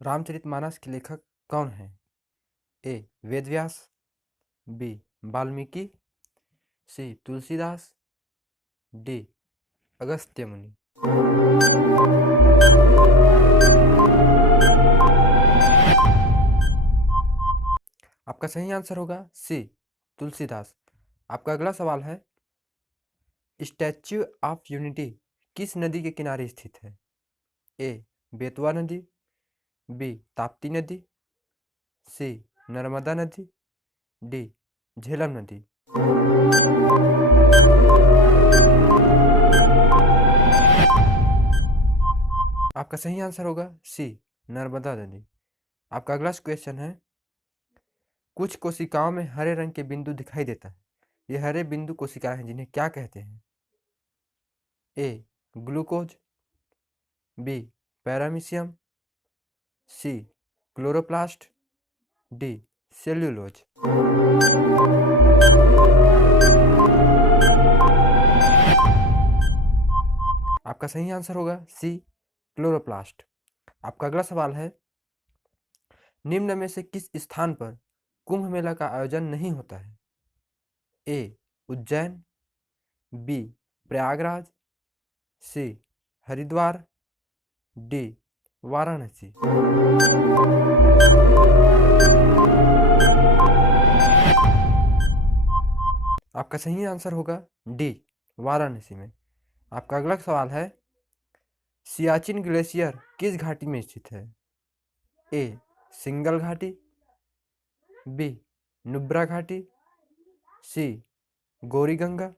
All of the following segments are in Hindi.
रामचरितमानस के लेखक कौन हैं? ए. वेदव्यास, बी. वाल्मीकि, सी. तुलसीदास, डी. अगस्त्य मुनि। आपका सही आंसर होगा सी. तुलसीदास। आपका अगला सवाल है, स्टैच्यू ऑफ यूनिटी किस नदी के किनारे स्थित है? ए. बेतवा नदी, बी. ताप्ती नदी, सी. नर्मदा नदी, डी. झेलम नदी। आपका सही आंसर होगा सी. नर्मदा नदी। आपका अगला क्वेश्चन है, कुछ कोशिकाओं में हरे रंग के बिंदु दिखाई देता है, ये हरे बिंदु कोशिकाएं हैं, जिन्हें क्या कहते हैं? A. Glucose, B. Paramecium, C. Chloroplast, D. Cellulose. आपका सही आंसर होगा सी. क्लोरोप्लास्ट। आपका अगला सवाल है, निम्न में से किस स्थान पर कुंभ मेला का आयोजन नहीं होता है? ए. उज्जैन, बी. प्रयागराज, सी. हरिद्वार, डी. वाराणसी। आपका सही आंसर होगा डी. वाराणसी में। आपका अगला सवाल है, सियाचिन ग्लेशियर किस घाटी में स्थित है? ए. सिंगल घाटी, बी. नुब्रा घाटी, सी. गौरीगंगा,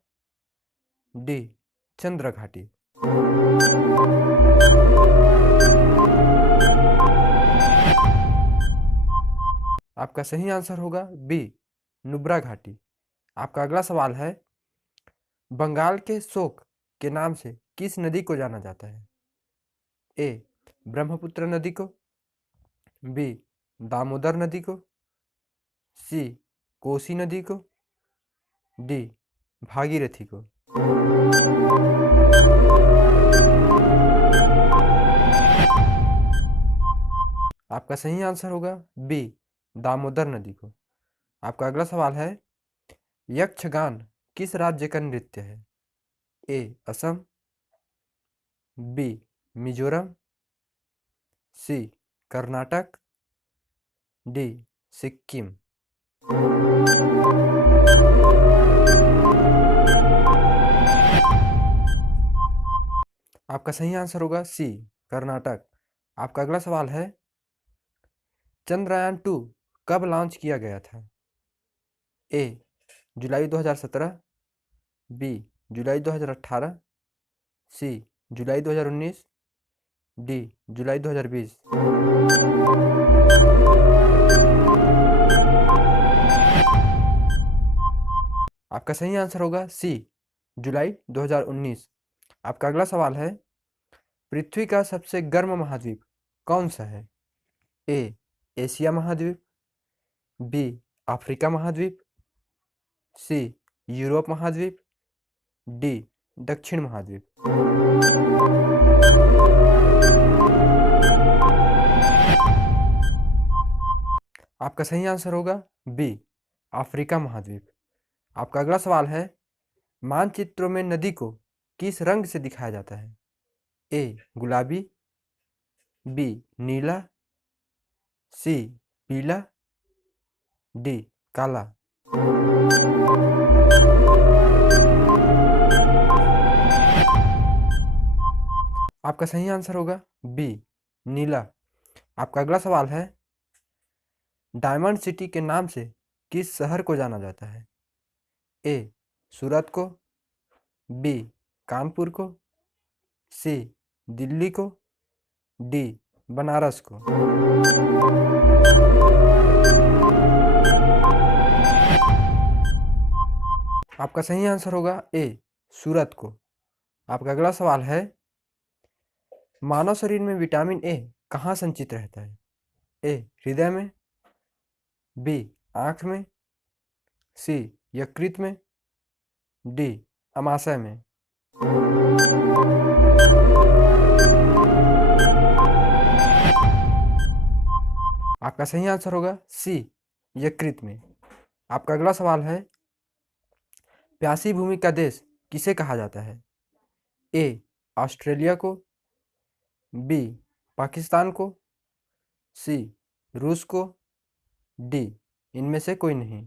डी. चंद्र घाटी। आपका सही आंसर होगा बी. नुब्रा घाटी। आपका अगला सवाल है, बंगाल के शोक के नाम से किस नदी को जाना जाता है? ए. ब्रह्मपुत्र नदी को, बी. दामोदर नदी को, सी. कोसी नदी को, डी. भागीरथी को। आपका सही आंसर होगा बी. दामोदर नदी को। आपका अगला सवाल है, यक्षगान किस राज्य का नृत्य है? ए. असम, बी. मिजोरम, सी. कर्नाटक, डी. सिक्किम। आपका सही आंसर होगा सी. कर्नाटक। आपका अगला सवाल है, चंद्रयान 2 कब लॉन्च किया गया था? ए. जुलाई 2017, बी. जुलाई 2018, सी. जुलाई 2019, डी. जुलाई 2020। आपका सही आंसर होगा सी. जुलाई 2019। आपका अगला सवाल है, पृथ्वी का सबसे गर्म महाद्वीप कौन सा है? ए. एशिया महाद्वीप, बी. अफ्रीका महाद्वीप, सी. यूरोप महाद्वीप, डी. दक्षिण महाद्वीप। आपका सही आंसर होगा बी. अफ्रीका महाद्वीप। आपका अगला सवाल है, मानचित्रों में नदी को किस रंग से दिखाया जाता है? ए. गुलाबी, बी. नीला, सी. पीला, डी. काला। आपका सही आंसर होगा बी. नीला। आपका अगला सवाल है, डायमंड सिटी के नाम से किस शहर को जाना जाता है? ए. सूरत को, बी. कानपुर को, सी. दिल्ली को, डी. बनारस को। आपका सही आंसर होगा ए. सूरत को। आपका अगला सवाल है, मानव शरीर में विटामिन ए कहाँ संचित रहता है? ए. हृदय में, बी. आंख में, सी. यकृत में, डी. अमाशय में। आपका सही आंसर होगा सी, यकृत में। आपका अगला सवाल है, प्यासी भूमि का देश किसे कहा जाता है? ए, ऑस्ट्रेलिया को, बी, पाकिस्तान को, सी, रूस को, डी, इनमें से कोई नहीं।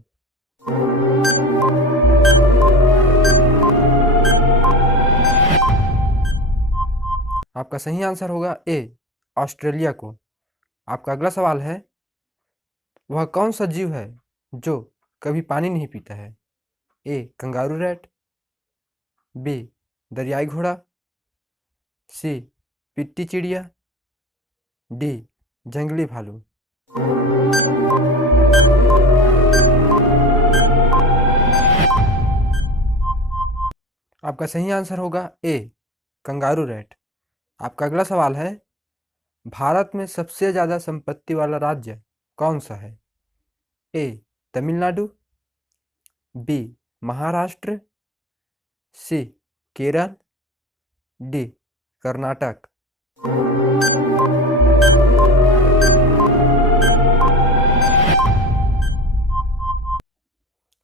आपका सही आंसर होगा ए, ऑस्ट्रेलिया को। आपका अगला सवाल है, वह कौन सा जीव है जो कभी पानी नहीं पीता है? ए, कंगारू रैट, बी, दरियाई घोड़ा, सी, पिट्टी चिड़िया, डी, जंगली भालू। आपका सही आंसर होगा ए, कंगारू रैट। आपका अगला सवाल है, भारत में सबसे ज़्यादा संपत्ति वाला राज्य कौन सा है? ए, तमिलनाडु, बी, महाराष्ट्र, सी, केरल, डी, कर्नाटक।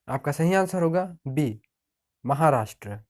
आपका सही आंसर होगा बी, महाराष्ट्र।